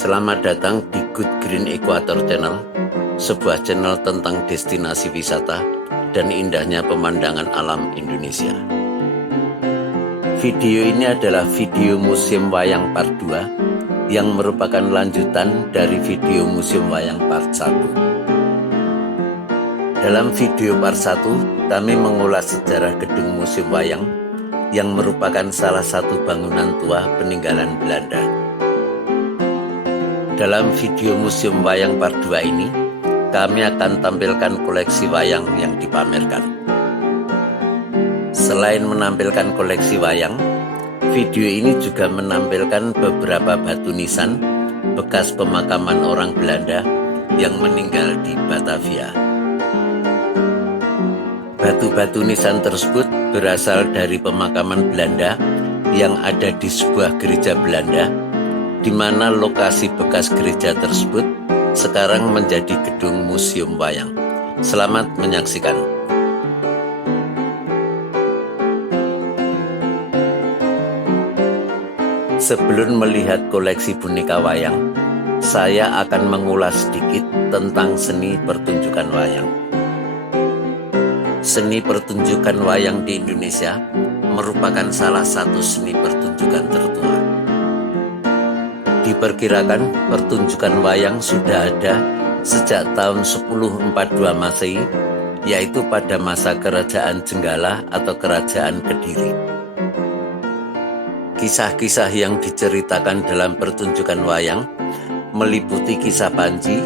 Selamat datang di Good Green Equator Channel, sebuah channel tentang destinasi wisata dan indahnya pemandangan alam Indonesia. Video ini adalah video Museum Wayang Part 2 yang merupakan lanjutan dari video Museum Wayang Part 1. Dalam video Part 1, kami mengulas sejarah gedung Museum Wayang yang merupakan salah satu bangunan tua peninggalan Belanda. Dalam video Museum Wayang Part 2 ini, kami akan tampilkan koleksi wayang yang dipamerkan. Selain menampilkan koleksi wayang, video ini juga menampilkan beberapa batu nisan bekas pemakaman orang Belanda yang meninggal di Batavia. Batu-batu nisan tersebut berasal dari pemakaman Belanda yang ada di sebuah gereja Belanda, di mana lokasi bekas gereja tersebut sekarang menjadi gedung Museum Wayang. Selamat menyaksikan. Sebelum melihat koleksi boneka wayang, saya akan mengulas sedikit tentang seni pertunjukan wayang. Seni pertunjukan wayang di Indonesia merupakan salah satu seni pertunjukan tertua. Diperkirakan pertunjukan wayang sudah ada sejak tahun 1042 Masehi, yaitu pada masa Kerajaan Jenggala atau Kerajaan Kediri. Kisah-kisah yang diceritakan dalam pertunjukan wayang meliputi kisah Panji,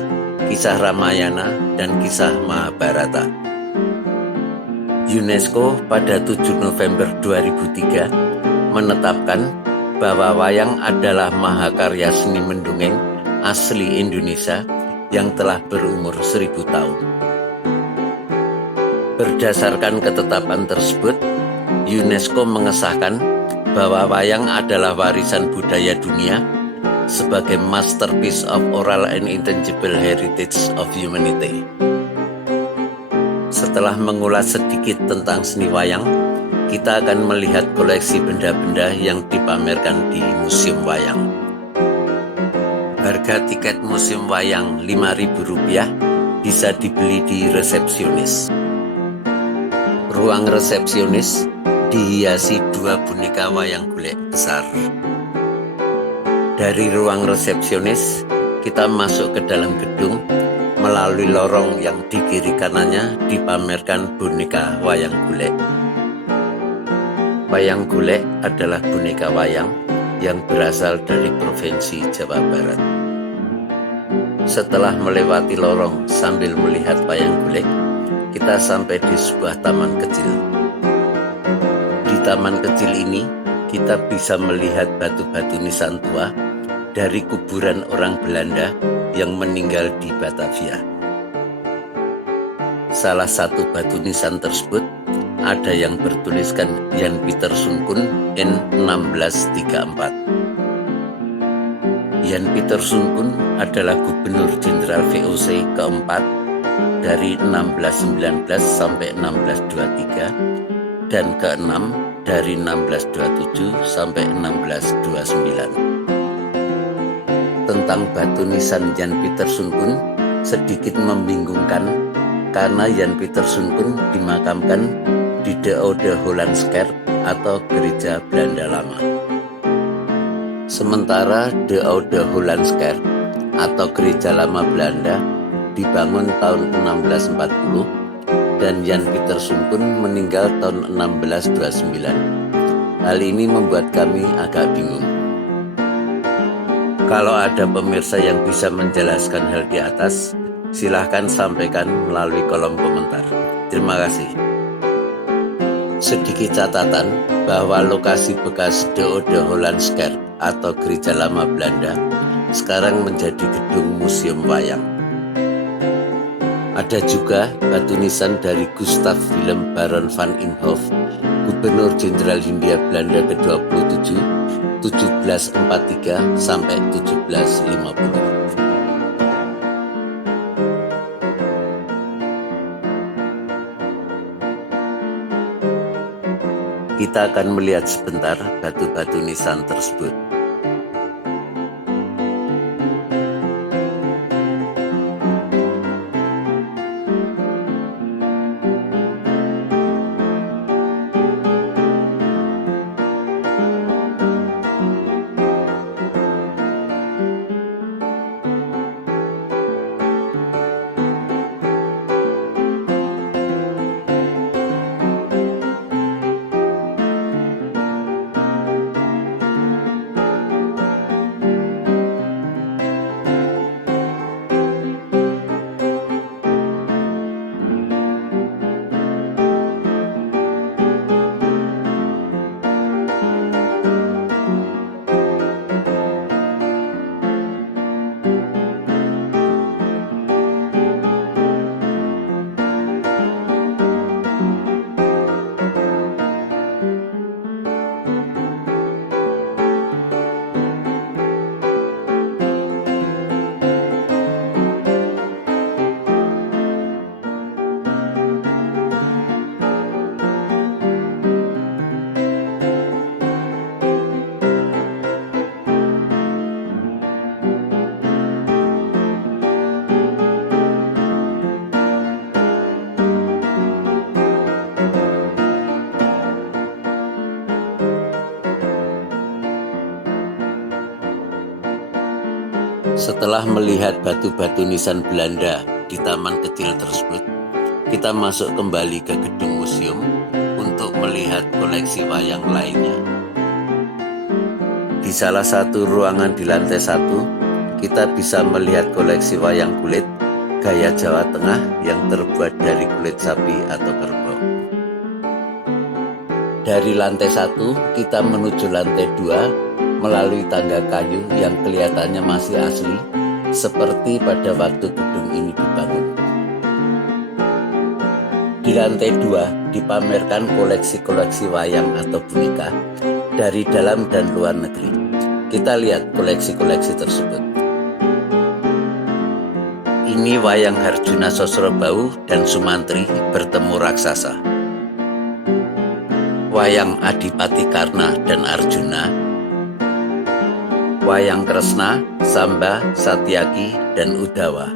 kisah Ramayana, dan kisah Mahabharata. UNESCO pada 7 November 2003 menetapkan bahwa wayang adalah mahakarya seni mendongeng asli Indonesia yang telah berumur 1000 tahun. Berdasarkan ketetapan tersebut, UNESCO mengesahkan bahwa wayang adalah warisan budaya dunia sebagai masterpiece of oral and intangible heritage of humanity. Setelah mengulas sedikit tentang seni wayang, kita akan melihat koleksi benda-benda yang dipamerkan di Museum Wayang. Harga tiket Museum Wayang Rp5.000 bisa dibeli di resepsionis. Ruang resepsionis dihiasi 2 boneka wayang golek besar. Dari ruang resepsionis, kita masuk ke dalam gedung melalui lorong yang di kiri kanannya dipamerkan boneka wayang golek. Wayang golek adalah boneka wayang yang berasal dari Provinsi Jawa Barat. Setelah melewati lorong sambil melihat wayang golek, kita sampai di sebuah taman kecil. Di taman kecil ini, kita bisa melihat batu-batu nisan tua dari kuburan orang Belanda yang meninggal di Batavia. Salah satu batu nisan tersebut ada yang bertuliskan Jan Pieter Soenkoen N1634. Jan Pieter Soenkoen adalah Gubernur Jenderal VOC keempat dari 1619 sampai 1623 dan keenam dari 1627 sampai 1629. Tentang batu nisan Jan Pieter Soenkoen sedikit membingungkan karena Jan Pieter Soenkoen dimakamkan di De Oude Hollandskerk atau Gereja Belanda Lama. Sementara De Oude Hollandskerk atau Gereja Lama Belanda dibangun tahun 1640 dan Jan Pieter Soenkoen meninggal tahun 1629. Hal ini membuat kami agak bingung. Kalau ada pemirsa yang bisa menjelaskan hal di atas, silahkan sampaikan melalui kolom komentar. Terima kasih. Sedikit catatan bahwa lokasi bekas De Oude Hollandskerk atau Gereja Lama Belanda sekarang menjadi gedung Museum Wayang. Ada juga batu nisan dari Gustav Willem Baron van Imhoff, Gubernur Jenderal Hindia Belanda ke-27, 1743 sampai 1750. Kita akan melihat sebentar batu-batu nisan tersebut. Setelah melihat batu-batu nisan Belanda di taman kecil tersebut, kita masuk kembali ke gedung museum untuk melihat koleksi wayang lainnya. Di salah satu ruangan di lantai 1, kita bisa melihat koleksi wayang kulit gaya Jawa Tengah yang terbuat dari kulit sapi atau kerbau. Dari lantai 1, kita menuju lantai 2 melalui tangga kayu yang kelihatannya masih asli, seperti pada waktu gedung ini dibangun. Di lantai 2 dipamerkan koleksi-koleksi wayang atau boneka dari dalam dan luar negeri. Kita lihat koleksi-koleksi tersebut. Ini wayang Harjuna Sosrobau dan Sumantri bertemu raksasa. Wayang Adipati Karna dan Arjuna. Wayang Kresna, Samba, Satyaki, dan Udawa.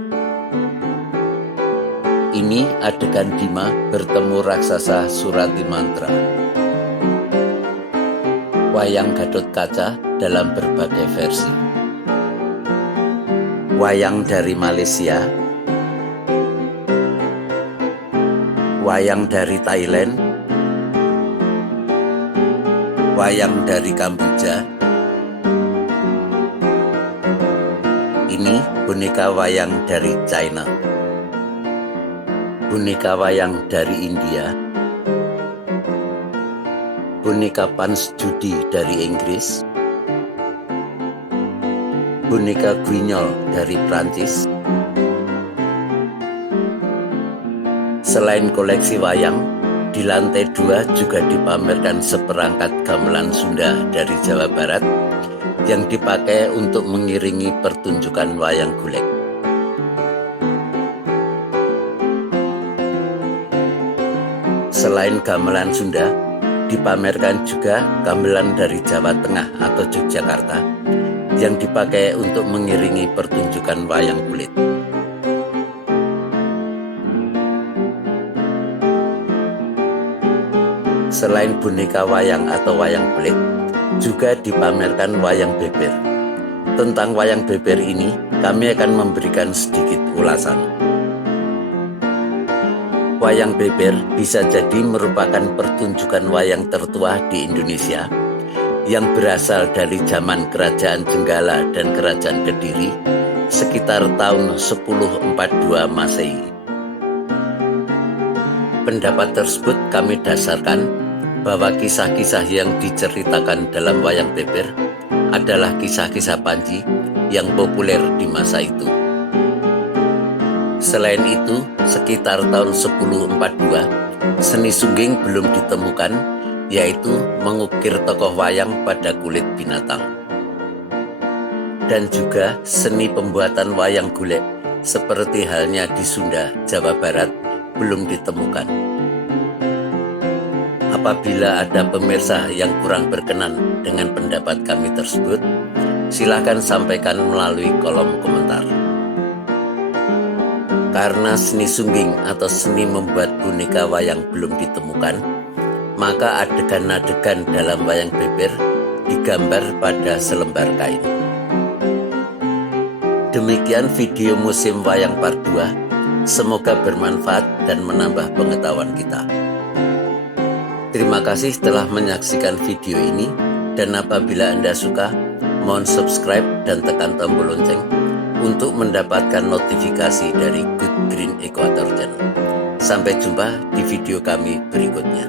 Ini adegan Bima bertemu raksasa Suratimantra. Wayang Gatotkaca dalam berbagai versi. Wayang dari Malaysia. Wayang dari Thailand. Wayang dari Kamboja. Ini boneka wayang dari China. Boneka wayang dari India. Boneka Punch Judy dari Inggris. Boneka Guignol dari Prancis. Selain koleksi wayang, di lantai 2 juga dipamerkan seperangkat gamelan Sunda dari Jawa Barat yang dipakai untuk mengiringi pertunjukan wayang golek. Selain gamelan Sunda, dipamerkan juga gamelan dari Jawa Tengah atau Yogyakarta yang dipakai untuk mengiringi pertunjukan wayang kulit. Selain boneka wayang atau wayang kulit, juga dipamerkan wayang beber. Tentang wayang beber ini, kami akan memberikan sedikit ulasan. Wayang beber bisa jadi merupakan pertunjukan wayang tertua di Indonesia yang berasal dari zaman Kerajaan Jenggala dan Kerajaan Kediri sekitar tahun 1042 Masehi. Pendapat tersebut kami dasarkan bahwa kisah-kisah yang diceritakan dalam wayang beber adalah kisah-kisah Panji yang populer di masa itu. Selain itu, sekitar tahun 1042, seni sungging belum ditemukan, yaitu mengukir tokoh wayang pada kulit binatang. Dan juga seni pembuatan wayang golek, seperti halnya di Sunda, Jawa Barat, belum ditemukan. Apabila ada pemirsa yang kurang berkenan dengan pendapat kami tersebut, silakan sampaikan melalui kolom komentar. Karena seni sungging atau seni membuat boneka wayang belum ditemukan, maka adegan-adegan dalam wayang beber digambar pada selembar kain. Demikian video Museum Wayang Part 2. Semoga bermanfaat dan menambah pengetahuan kita. Terima kasih telah menyaksikan video ini, dan apabila Anda suka, mohon subscribe dan tekan tombol lonceng untuk mendapatkan notifikasi dari Good Green Equator Channel. Sampai jumpa di video kami berikutnya.